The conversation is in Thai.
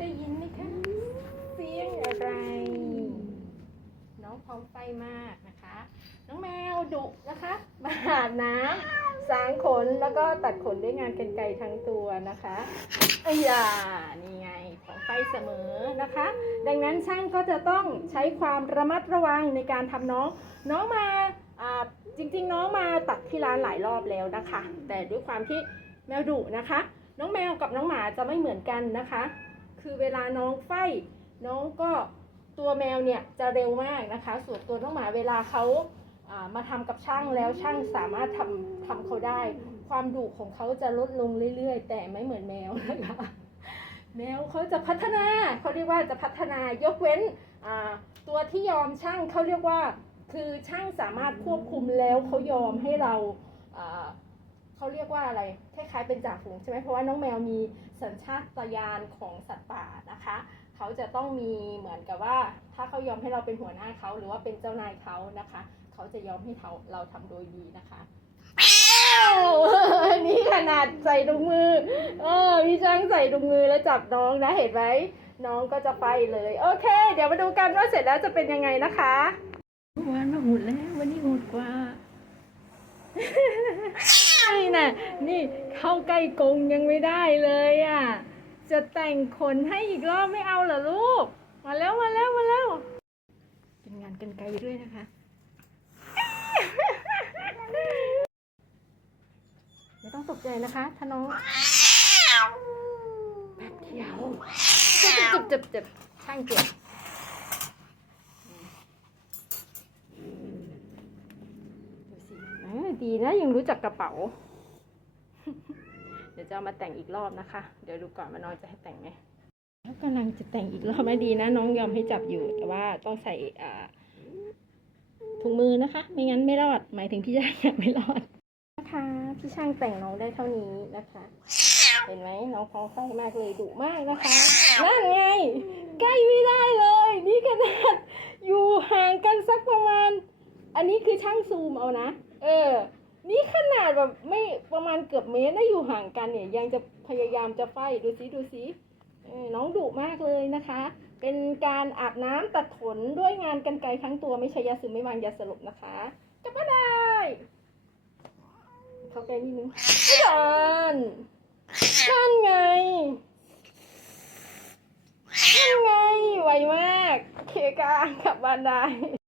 ได้ยินไหมคะ เสียงอะไร น้องพร้อมไฟมากนะคะ น้องแมวดุนะคะมาหาบน้ำสางขนแล้วก็ตัดขนด้วยงานกันไกรทั้งตัวนะคะอ้ยานี่ไงของไฟเสมอนะคะ ดังนั้นช่างก็จะต้องใช้ความระมัดระวังในการทำน้อง น้องมาอ่าจริงๆ น้องมาตัดที่ร้านหลายรอบแล้วนะคะ แต่ด้วยความที่แมวดุนะคะ น้องแมวกับน้องหมาจะไม่เหมือนกันนะคะ คือเวลาน้องไฟน้องก็ตัวแมวเนี่ยจะเร็วมากนะคะ ส่วนตัวน้องหมาเวลาเขาอ่ามาทำกับช่างแล้วช่างสามารถทำทำเขาได้ ความดุของเขาจะลดลงเรื่อยๆ แต่ไม่เหมือนแมวนะคะแมวเขาจะพัฒนาเขาเรียกว่าจะพัฒนายกเว้นอ่าตัวที่ยอมช่างเขาเรียกว่า คือช่างสามารถควบคุมแล้วเขายอมให้เราอ่า เขาเรียกว่าอะไรคล้ายๆเป็นจ่าฝูงใช่ไหมเพราะว่าน้องแมวมีสัญชาตญาณของสัตว์ป่านะคะเขาจะต้องมีเหมือนกับว่า ถ้าเขายอมให้เราเป็นหัวหน้าเขาหรือว่าเป็นเจ้านายเขานะคะเขาจะยอมให้เราเราทำโดยดีนะคะอ้าวนี่ขนาดใส่ถุงมือ เออพี่ช่างใส่ถุงมือแล้วจับน้องนะเห็นไหมน้องก็จะไปเลย โอเค เดี๋ยวมาดูกันว่าเสร็จแล้วจะเป็นยังไงนะคะวันมาหุดแล้ววันนี้หุดกว่า นี่นะนี่เข้าใกล้กรงยังไม่ได้เลยอะ จะแต่งขนให้อีกรอบไม่เอาเหรอลูก มาแล้วมาแล้วมาแล้ว เป็นงานกันไกลด้วยนะคะ ไม่ต้องตกใจนะคะ ถ้าน้องแป๊บเดียวเจ็บเจ็บเจ็บเจ็บช่างเจ็บ ดูสิเออ ดีนะยังรู้จักกระเป๋า เดี๋ยวจะเอามาแต่งอีกรอบนะคะ เดี๋ยวดูก่อนว่าน้องจะให้แต่งไหมแล้วกำลังจะแต่งอีกรอบไม่ดีนะ น้องยอมให้จับอยู่ แต่ว่าต้องใส่อ่าถุงมือนะคะ ไม่งั้นไม่รอด หมายถึงพี่ช่างยังไม่รอดนะคะ พี่ช่างแต่งน้องได้เท่านี้นะคะ เห็นไหมน้องพร้อมไฟมากเลยดุมากนะคะนั่นไง ใกล้ไม่ได้เลย นี่ขนาดอยู่ห่างกันสักประมาณ อันนี้คือช่างซูมเอานะ เออ นี่ขนาดแบบไม่ประมาณเกือบเมตรนะอยู่ห่างกันเนี่ย ยังจะพยายามจะไฟดูซิดูซิน้องดุมากเลยนะคะ เป็นการอาบน้ำตัดขนด้วยงานกันไกรทั้งตัวไม่ใช่ยาซึมไม่วางยาสลบนะคะจับก็ได้เขาใกนิดนึงนั่นนั่นไงนั่นไงไวมาก เคกางกลับบ้านได้